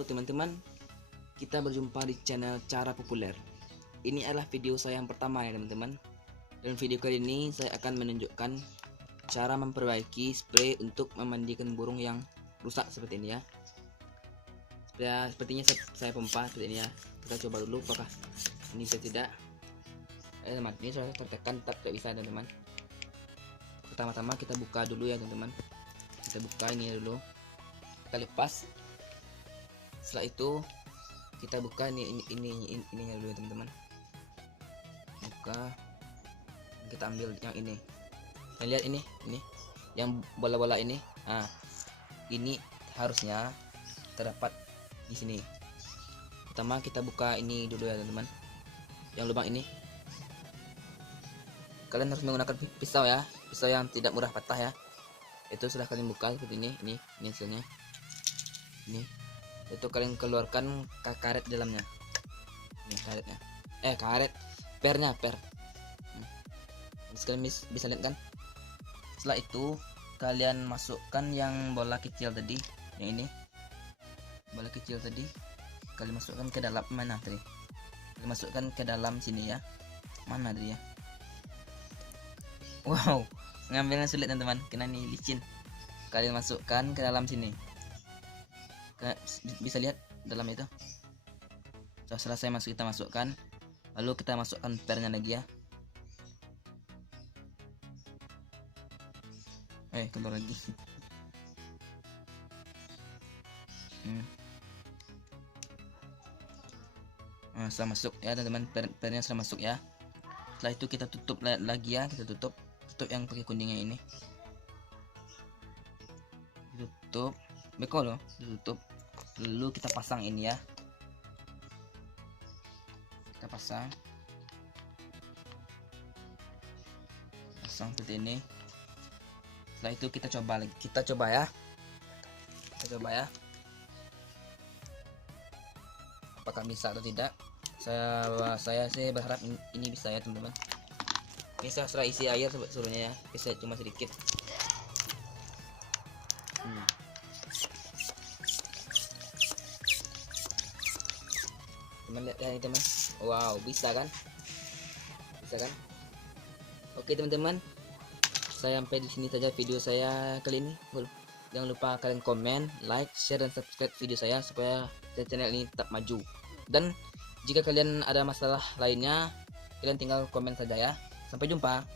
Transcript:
Halo teman-teman, kita berjumpa di channel Cara Populer. Ini adalah video saya yang pertama ya teman-teman. Dan video kali ini saya akan menunjukkan cara memperbaiki spray untuk memandikan burung yang rusak seperti ini ya. Sepertinya saya pompa seperti ini ya. Kita coba dulu apakah ini bisa tidak. Teman, ini sudah tertekan, tetap tidak bisa teman-teman. Pertama-tama kita buka dulu ya teman-teman. Kita buka ini dulu, kita lepas. Setelah itu kita buka ininya dulu ya teman-teman. Buka, kita ambil yang ini. Kalian lihat ini yang bola-bola ini. Nah, ini harusnya terdapat di sini. Pertama kita buka ini dulu ya teman-teman, yang lubang ini. Kalian harus menggunakan pisau ya, pisau yang tidak mudah patah ya. Itu sudah kalian buka seperti ini hasilnya. Ini itu kalian keluarkan karet dalamnya. Ini karetnya, pernya. Kalian bisa lihat kan. Setelah itu kalian masukkan yang bola kecil tadi, yang ini bola kecil tadi kalian masukkan ke dalam mana tadi. Kalian masukkan ke dalam sini ya. Mana tadi ya? Wow, ngambilnya sulit teman-teman, kena nih licin. Kalian masukkan ke dalam sini. Bisa lihat dalam itu. Setelah selesai kita masukkan, lalu kita masukkan pernya lagi ya. Keluar lagi. Sudah masuk ya teman-teman, pernya sudah masuk ya. Setelah itu kita tutup lagi ya, kita tutup yang pakai kuningnya ini. Tutup, beko loh, ditutup. Lalu kita pasang ini ya. Kita pasang seperti ini. Setelah itu kita coba lagi. Kita coba ya. Apakah bisa atau tidak? Saya sih berharap ini bisa ya teman-teman. Ini saya sudah isi air seluruhnya ya. Bisa cuma sedikit. Teman lihat ya ini teman. Wow, bisa kan? Oke teman-teman, saya sampai di sini saja video saya kali ini. Jangan lupa kalian komen, like, share, dan subscribe video saya supaya channel ini tetap maju. Dan jika kalian ada masalah lainnya, kalian tinggal komen saja ya. Sampai jumpa.